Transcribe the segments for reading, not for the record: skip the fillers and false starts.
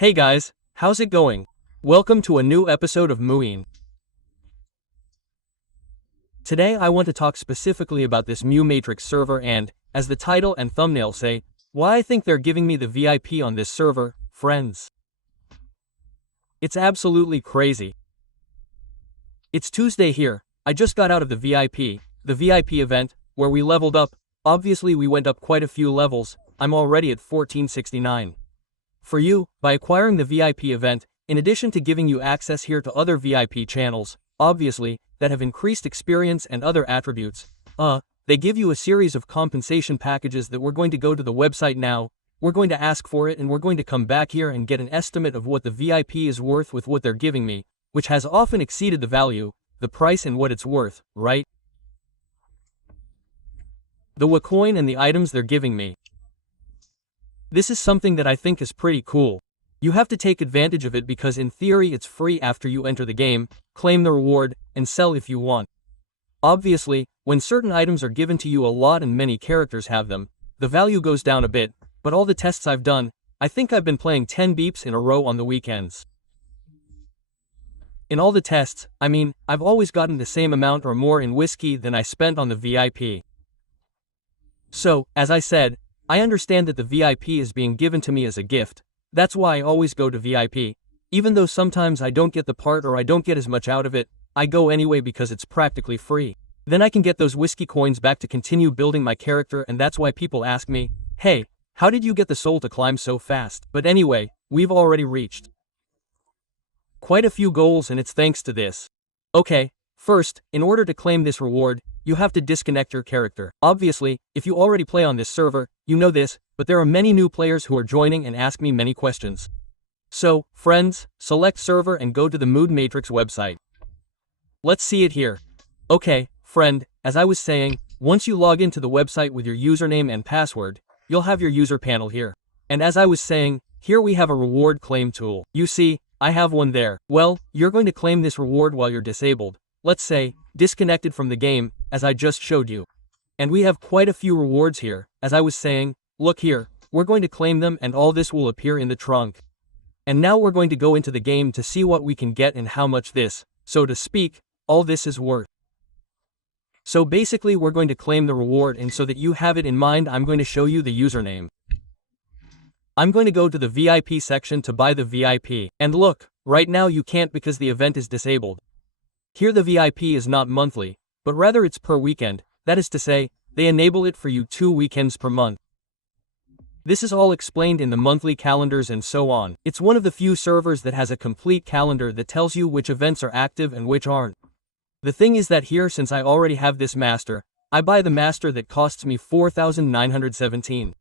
Hey guys, how's it going? Welcome to a new episode of MuOnline. Today I want to talk specifically about this MuTheMatrix server and, as the title and thumbnail say, why I think they're giving me the VIP on this server, friends. It's absolutely crazy. It's Tuesday here, I just got out of the VIP event, where we leveled up. Obviously we went up quite a few levels. I'm already at 1469. For you, by acquiring the VIP event, in addition to giving you access here to other VIP channels, obviously, that have increased experience and other attributes, they give you a series of compensation packages that we're going to go to the website now, we're going to ask for it and we're going to come back here and get an estimate of what the VIP is worth with what they're giving me, which has often exceeded the value, the price and what it's worth, right? The WCoin and the items they're giving me. This is something that I think is pretty cool. You have to take advantage of it because in theory it's free after you enter the game, claim the reward, and sell if you want. Obviously, when certain items are given to you a lot and many characters have them, the value goes down a bit, but all the tests I've done, I think I've been playing 10 beeps in a row on the weekends. In all the tests, I've always gotten the same amount or more in whiskey than I spent on the VIP. So, as I said, I understand that the VIP is being given to me as a gift. That's why I always go to VIP. Even though sometimes I don't get the part or I don't get as much out of it, I go anyway because it's practically free. Then I can get those whiskey coins back to continue building my character, and that's why people ask me, hey, how did you get the soul to climb so fast? But anyway, we've already reached quite a few goals and it's thanks to this. Okay, first, in order to claim this reward, you have to disconnect your character. Obviously, if you already play on this server, you know this, but there are many new players who are joining and ask me many questions. So, friends, select server and go to the MuTheMatrix website. Let's see it here. Okay, friend, as I was saying, once you log into the website with your username and password, you'll have your user panel here. And as I was saying, here we have a reward claim tool. You see, I have one there. Well, you're going to claim this reward while you're disabled. Let's say, disconnected from the game, as I just showed you. And we have quite a few rewards here. As I was saying, look here, we're going to claim them and all this will appear in the trunk. And now we're going to go into the game to see what we can get and how much this, so to speak, all this is worth. So basically we're going to claim the reward, and so that you have it in mind, I'm going to show you the username. I'm going to go to the VIP section to buy the VIP. And look, right now you can't because the event is disabled. Here the VIP is not monthly, but rather it's per weekend. That is to say, they enable it for you 2 weekends per month. This is all explained in the monthly calendars and so on. It's one of the few servers that has a complete calendar that tells you which events are active and which aren't. The thing is that here, since I already have this master, I buy the master that costs me 4,917.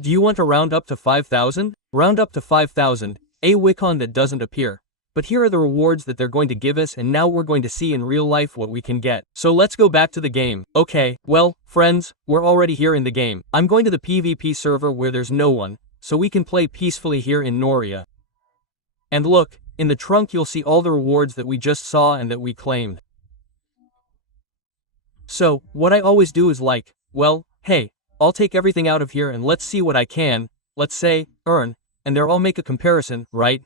Do you want to round up to 5,000? Round up to 5,000, a WCoin that doesn't appear. But here are the rewards that they're going to give us, and now we're going to see in real life what we can get. So let's go back to the game. Okay, well, friends, we're already here in the game. I'm going to the PvP server where there's no one, so we can play peacefully here in Noria. And look, in the trunk you'll see all the rewards that we just saw and that we claimed. So, what I always do is like, well, hey, I'll take everything out of here and let's see what I can, let's say, earn, and they'll all make a comparison, right?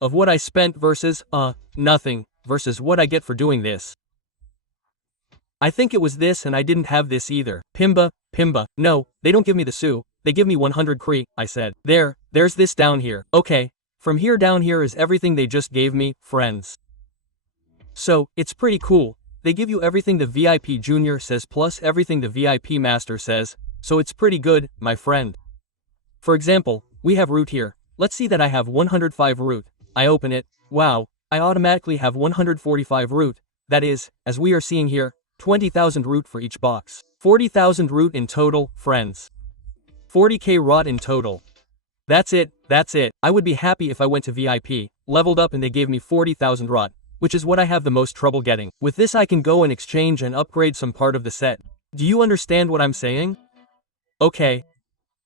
Of what I spent versus, nothing, versus what I get for doing this. I think it was this and I didn't have this either. Pimba. No, they don't give me the SU, they give me 100 Cree, I said. There's this down here. Okay, from here down here is everything they just gave me, friends. So, it's pretty cool. They give you everything the VIP Junior says plus everything the VIP Master says, so it's pretty good, my friend. For example, we have root here. Let's see that I have 105 root. I open it, wow, I automatically have 145 root, that is, as we are seeing here, 20,000 root for each box. 40,000 root in total, friends. 40k rot in total. That's it. I would be happy if I went to VIP, leveled up and they gave me 40,000 rot, which is what I have the most trouble getting. With this I can go and exchange and upgrade some part of the set. Do you understand what I'm saying? Okay.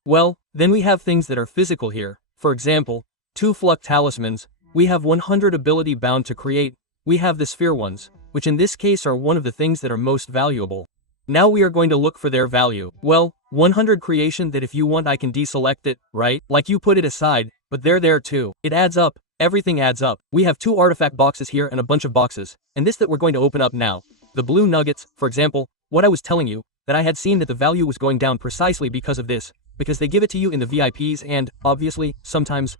Well, then we have things that are physical here. For example, 2 Fluck Talismans, we have 100 ability bound to create, we have the sphere ones, which in this case are one of the things that are most valuable. Now we are going to look for their value. Well, 100 creation that if you want I can deselect it, right? Like you put it aside, but they're there too. It adds up, everything adds up. We have 2 artifact boxes here and a bunch of boxes, and this that we're going to open up now. The blue nuggets, for example, what I was telling you, that I had seen that the value was going down precisely because of this, because they give it to you in the VIPs and, obviously, sometimes,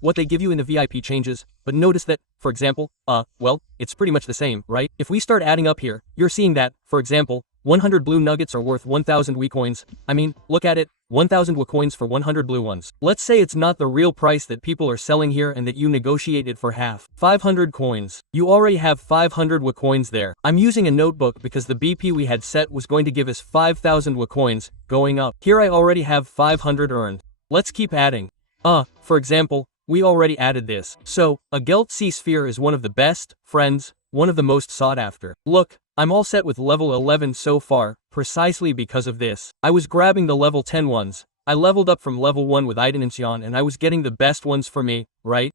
what they give you in the VIP changes, but notice that, for example, well, it's pretty much the same, right? If we start adding up here, you're seeing that, for example, 100 blue nuggets are worth 1,000 WCoins. I mean, look at it, 1,000 WCoins for 100 blue ones. Let's say it's not the real price that people are selling here and that you negotiated for half. 500 coins. You already have 500 WCoins there. I'm using a notebook because the BP we had set was going to give us 5,000 WCoins, going up. Here I already have 500 earned. Let's keep adding. For example, we already added this. So, a Gelt Sea Sphere is one of the best, friends, one of the most sought after. Look, I'm all set with level 11 so far, precisely because of this. I was grabbing the level 10 ones. I leveled up from level 1 with Idenicion and I was getting the best ones for me, right?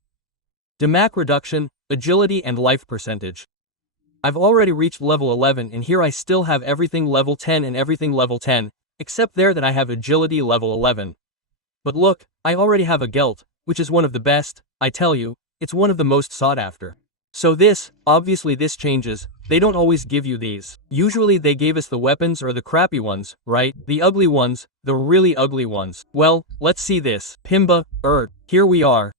Damage reduction, agility and life percentage. I've already reached level 11 and here I still have everything level 10 and everything level 10, except there that I have agility level 11. But look, I already have a Gelt, which is one of the best, I tell you, it's one of the most sought after. So this, obviously this changes, they don't always give you these. Usually they gave us the weapons or the crappy ones, right? The ugly ones, the really ugly ones. Well, let's see this. Pimba, here we are,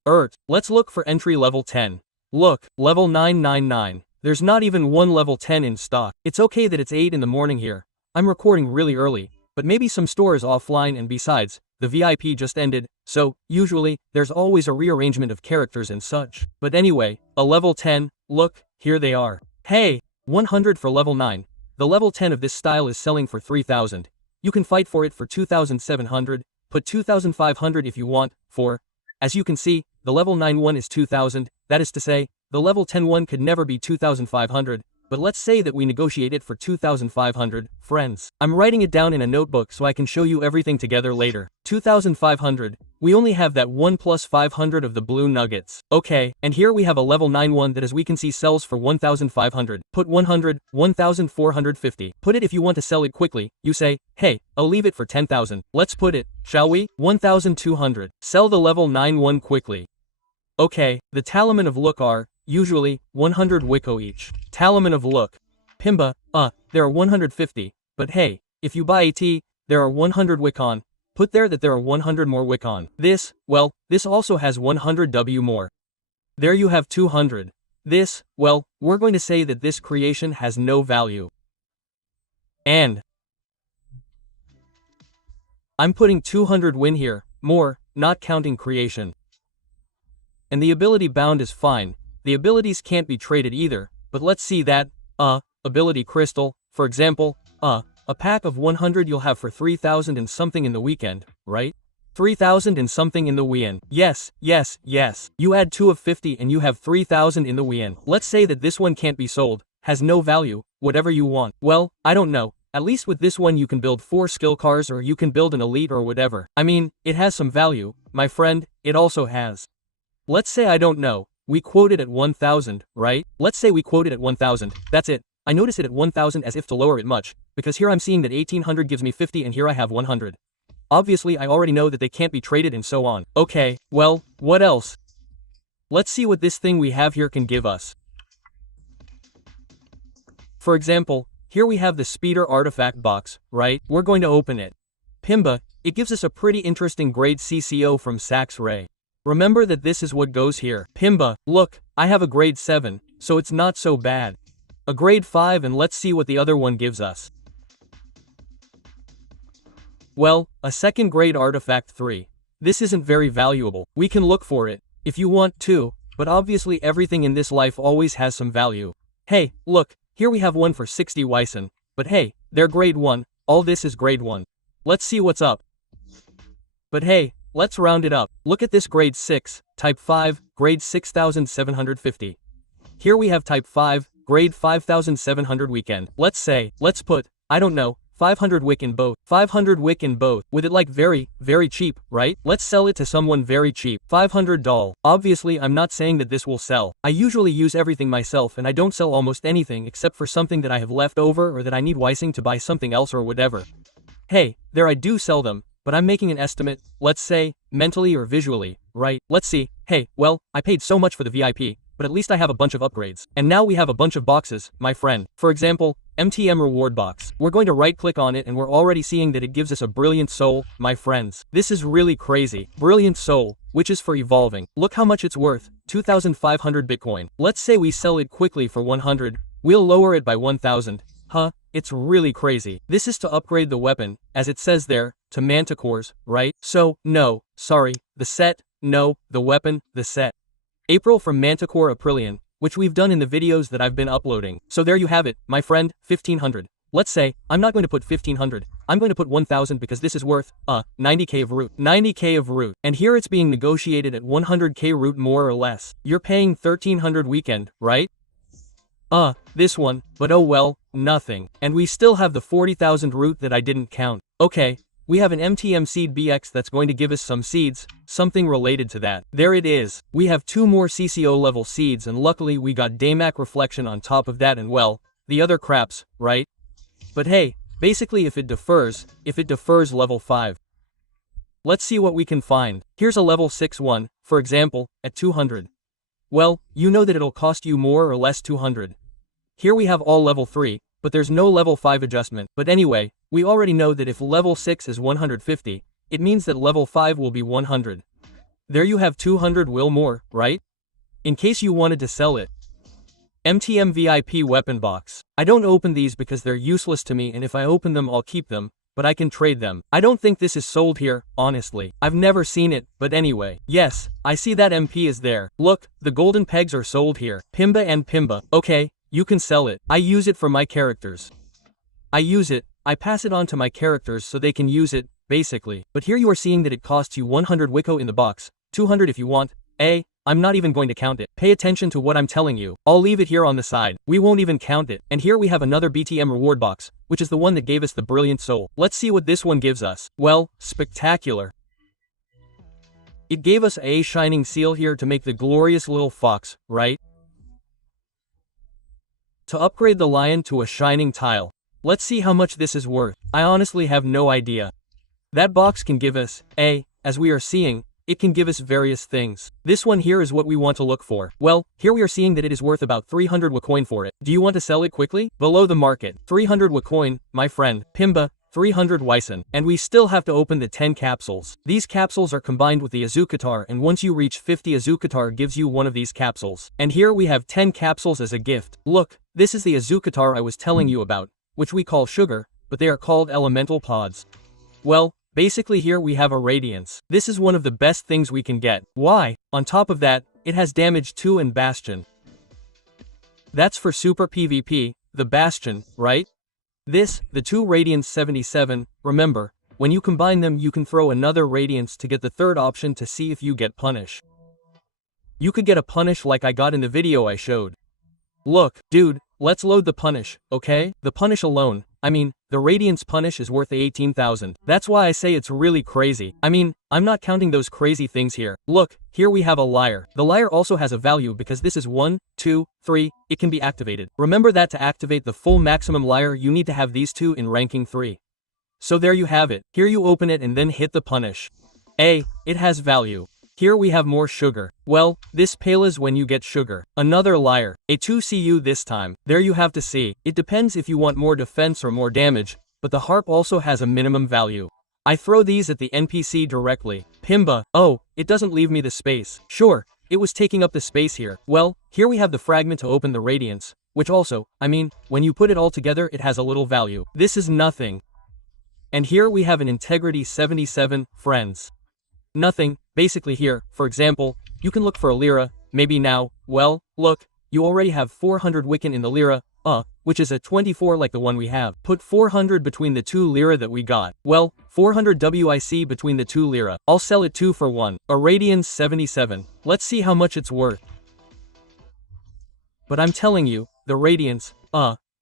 let's look for entry level 10. Look, level 999. There's not even one level 10 in stock. It's okay that it's 8 in the morning here. I'm recording really early, but maybe some store is offline and besides, the VIP just ended, so, usually, there's always a rearrangement of characters and such. But anyway, a level 10, look, here they are. Hey, 100 for level 9. The level 10 of this style is selling for 3,000. You can fight for it for 2,700, put 2,500 if you want, for, as you can see, the level 9 one is 2,000, that is to say, the level 10 one could never be 2,500, but let's say that we negotiate it for 2,500, friends. I'm writing it down in a notebook so I can show you everything together later. 2,500. We only have that 1 plus 500 of the blue nuggets. Okay, and here we have a level 9 one that as we can see sells for 1,500. Put 100, 1,450. Put it if you want to sell it quickly. You say, hey, I'll leave it for 10,000. Let's put it, shall we? 1,200. Sell the level 9 one quickly. Okay, the Talisman of Look are, usually, 100 WCO each. Talisman of Look. Pimba, there are 150, but hey, if you buy AT, there are 100 WCON. Put there that there are 100 more WCON. This, well, this also has 100 W more. There you have 200. This, well, we're going to say that this creation has no value. And I'm putting 200 win here, more, not counting creation. And the ability bound is fine. The abilities can't be traded either, but let's see that, ability crystal, for example, a pack of 100 you'll have for 3,000 and something in the weekend, right? 3,000 and something in the weekend. Yes. You add 2 of 50 and you have 3,000 in the weekend. Let's say that this one can't be sold, has no value, whatever you want. Well, I don't know. At least with this one you can build 4 skill cars or you can build an elite or whatever. I mean, it has some value, my friend, it also has. Let's say I don't know. We quote it at 1,000, right? Let's say we quote it at 1,000, that's it. I notice it at 1,000 as if to lower it much, because here I'm seeing that 1,800 gives me 50 and here I have 100. Obviously I already know that they can't be traded and so on. Okay, well, what else? Let's see what this thing we have here can give us. For example, here we have the speeder artifact box, right? We're going to open it. Pimba, it gives us a pretty interesting grade CCO from Sax Ray. Remember that this is what goes here. Pimba, look, I have a grade 7, so it's not so bad. A grade 5 and let's see what the other one gives us. Well, a second grade artifact 3. This isn't very valuable. We can look for it, if you want to, but obviously everything in this life always has some value. Hey, look, here we have one for 60 Wyson, but hey, they're grade 1, all this is grade 1. Let's see what's up. But hey, let's round it up. Look at this grade 6, type 5, grade 6,750. Here we have type 5, grade 5,700 weekend. Let's put, I don't know, 500 wick in both. 500 wick in both. With it like very, very cheap, right? Let's sell it to someone very cheap. 500 doll. Obviously I'm not saying that this will sell. I usually use everything myself and I don't sell almost anything except for something that I have left over or that I need Wysing to buy something else or whatever. Hey, there I do sell them, but I'm making an estimate, let's say, mentally or visually, right? Let's see, hey, well, I paid so much for the VIP, but at least I have a bunch of upgrades. And now we have a bunch of boxes, my friend. For example, MTM reward box. We're going to right-click on it and we're already seeing that it gives us a brilliant soul, my friends. This is really crazy. Brilliant soul, which is for evolving. Look how much it's worth, 2,500 Bitcoin. Let's say we sell it quickly for 100, we'll lower it by 1,000. Huh, it's really crazy. This is to upgrade the weapon, as it says there, to manticores, right? So, no, sorry, the set, no, the weapon, the set. April from Manticore Aprillian, which we've done in the videos that I've been uploading. So there you have it, my friend, 1,500. Let's say, I'm not going to put 1,500, I'm going to put 1,000 because this is worth, 90k of root. 90k of root. And here it's being negotiated at 100k root more or less. You're paying 1,300 weekend, right? This one, but oh well, nothing. And we still have the 40,000 root that I didn't count. Okay. We have an MTM seed BX that's going to give us some seeds, something related to that. There it is. We have 2 more CCO level seeds and luckily we got Daymac reflection on top of that and well, the other craps, right? But hey, basically if it defers level 5. Let's see what we can find. Here's a level 6 one, for example, at 200. Well, you know that it'll cost you more or less 200. Here we have all level 3, but there's no level 5 adjustment. But anyway, we already know that if level 6 is 150, it means that level 5 will be 100. There you have 200 will more, right? In case you wanted to sell it. MTM VIP weapon box. I don't open these because they're useless to me and if I open them I'll keep them, but I can trade them. I don't think this is sold here, honestly. I've never seen it, but anyway. Yes, I see that MP is there. Look, the golden pegs are sold here. Pimba and Pimba. Okay, you can sell it. I use it for my characters. I pass it on to my characters so they can use it, basically. But here you are seeing that it costs you 100 Wiko in the box, 200 if you want. I'm not even going to count it. Pay attention to what I'm telling you. I'll leave it here on the side. We won't even count it. And here we have another BTM reward box, which is the one that gave us the brilliant soul. Let's see what this one gives us. Well, spectacular. It gave us a shining seal here to make the glorious little fox, right? To upgrade the lion to a shining tile. Let's see how much this is worth. I honestly have no idea. That box can give us, as we are seeing, it can give us various things. This one here is what we want to look for. Well, here we are seeing that it is worth about 300 WCoin for it. Do you want to sell it quickly? Below the market. 300 WCoin, my friend. Pimba, 300 Wyson. And we still have to open the 10 capsules. These capsules are combined with the Azucatar and once you reach 50 Azucatar gives you one of these capsules. And here we have 10 capsules as a gift. Look, this is the Azucatar I was telling you about, which we call sugar, but they are called elemental pods. Well, basically here we have a radiance. This is one of the best things we can get. Why? On top of that, it has damage 2 and bastion. That's for super PvP, the bastion, right? This, the 2 radiance 77, remember, when you combine them you can throw another radiance to get the third option to see if you get punish. You could get a punish like I got in the video I showed. Look, dude, let's load the punish, okay? The punish alone, the radiance punish is worth 18,000. That's why I say it's really crazy. I'm not counting those crazy things here. Look, here we have a lyre. The lyre also has a value because this is 1, 2, 3, it can be activated. Remember that to activate the full maximum lyre you need to have these 2 in ranking 3. So there you have it. Here you open it and then hit the punish. It has value. Here we have more sugar. Well, this pales when you get sugar. Another lyre. A 2 CU this time. There you have to see. It depends if you want more defense or more damage, but the harp also has a minimum value. I throw these at the NPC directly. Pimba. Oh, it doesn't leave me the space. Sure, it was taking up the space here. Well, here we have the fragment to open the radiance, which also, when you put it all together it has a little value. This is nothing. And here we have an integrity 77, friends. Nothing, basically here, for example, you can look for a lira, maybe now, well, look, you already have 400 Wiccan in the lira, which is a 24 like the one we have. Put 400 between the 2 lira that we got. Well, 400 WIC between the 2 lira. I'll sell it 2 for 1. A radiance 77. Let's see how much it's worth. But I'm telling you, the radiance,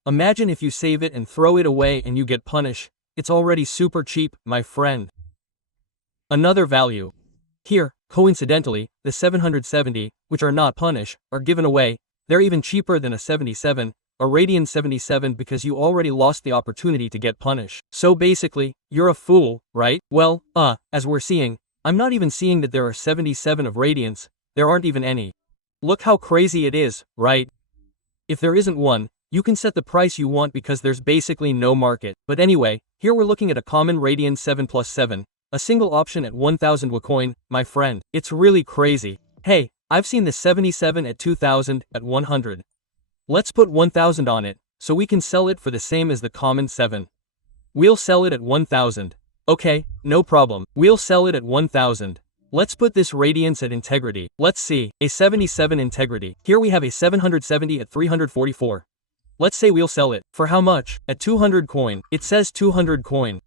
imagine if you save it and throw it away and you get punish. It's already super cheap, my friend. Another value. Here, coincidentally, the 770, which are not punish, are given away. They're even cheaper than a 77, a Radian 77 because you already lost the opportunity to get punished. So basically, you're a fool, right? Well, as we're seeing, I'm not even seeing that there are 77 of Radiance, there aren't even any. Look how crazy it is, right? If there isn't one, you can set the price you want because there's basically no market. But anyway, here we're looking at a common Radian 7+7, a single option at 1000 WCoin, my friend. It's really crazy. Hey, I've seen the 77 at 2000, at 100. Let's put 1000 on it, so we can sell it for the same as the common 7. We'll sell it at 1000. Okay, no problem. We'll sell it at 1000. Let's put this Radiance at integrity. Let's see, a 77 integrity. Here we have a 770 at 344. Let's say we'll sell it. For how much? At 200 coin. It says 200 coin.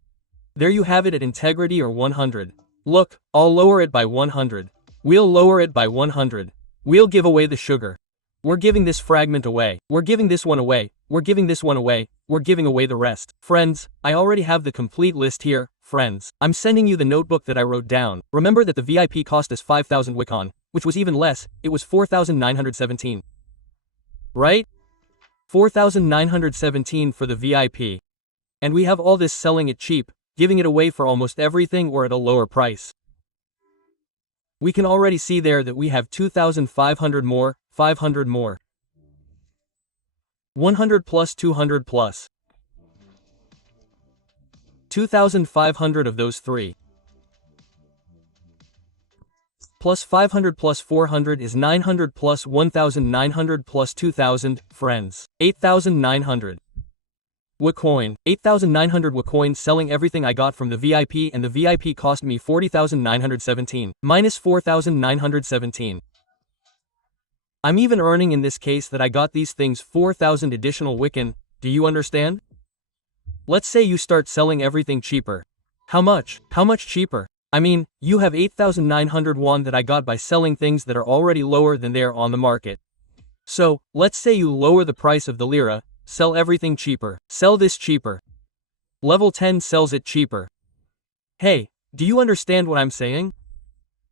There you have it at integrity or 100. Look, I'll lower it by 100. We'll lower it by 100. We'll give away the sugar. We're giving this fragment away. We're giving this one away. We're giving this one away. We're giving away the rest. Friends, I already have the complete list here, friends. I'm sending you the notebook that I wrote down. Remember that the VIP cost us 5,000 WCoin, which was even less, it was 4,917. Right? 4,917 for the VIP. And we have all this selling it cheap, giving it away for almost everything or at a lower price. We can already see there that we have 2,500 more, 500 more. 100 plus 200 plus. 2,500 of those three. Plus 500 plus 400 is 900 plus 1,900 plus 2,000, friends. 8,900. WCoin. 8,900 WCoin selling everything I got from the VIP, and the VIP cost me 40,917. Minus 4,917. I'm even earning in this case that I got these things 4,000 additional WCoin, do you understand? Let's say you start selling everything cheaper. How much? How much cheaper? I mean, you have 8,900 won that I got by selling things that are already lower than they are on the market. So, let's say you lower the price of the lira, sell everything cheaper. Sell this cheaper. Level 10 sells it cheaper. Hey, do you understand what I'm saying?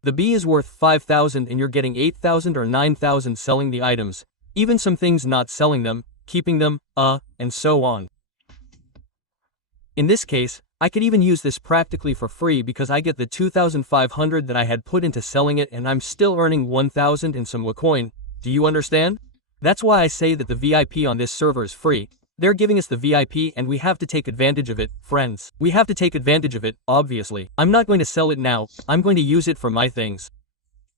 The B is worth 5,000 and you're getting 8,000 or 9,000 selling the items, even some things not selling them, keeping them, and so on. In this case, I could even use this practically for free because I get the 2,500 that I had put into selling it and I'm still earning 1,000 and some WCoin, do you understand? That's why I say that the VIP on this server is free. They're giving us the VIP and we have to take advantage of it, friends. We have to take advantage of it, obviously. I'm not going to sell it now, I'm going to use it for my things.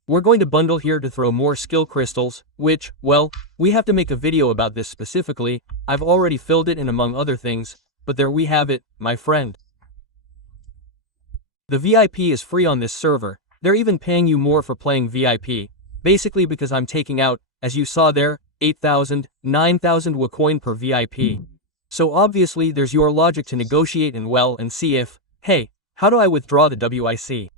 We're going to bundle here to throw more skill crystals, which, well, we have to make a video about this specifically. I've already filled it in among other things, but there we have it, my friend. The VIP is free on this server. They're even paying you more for playing VIP, basically because I'm taking out, as you saw there, 8,000, 9,000 WCoin per VIP. So obviously there's your logic to negotiate and see if, hey, how do I withdraw the WIC?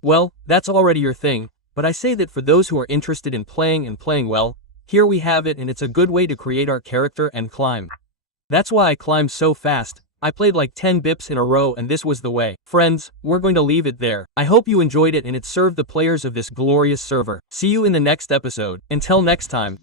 Well, that's already your thing, but I say that for those who are interested in playing well, here we have it and it's a good way to create our character and climb. That's why I climbed so fast. I played like 10 bips in a row and this was the way. Friends, we're going to leave it there. I hope you enjoyed it and it served the players of this glorious server. See you in the next episode. Until next time.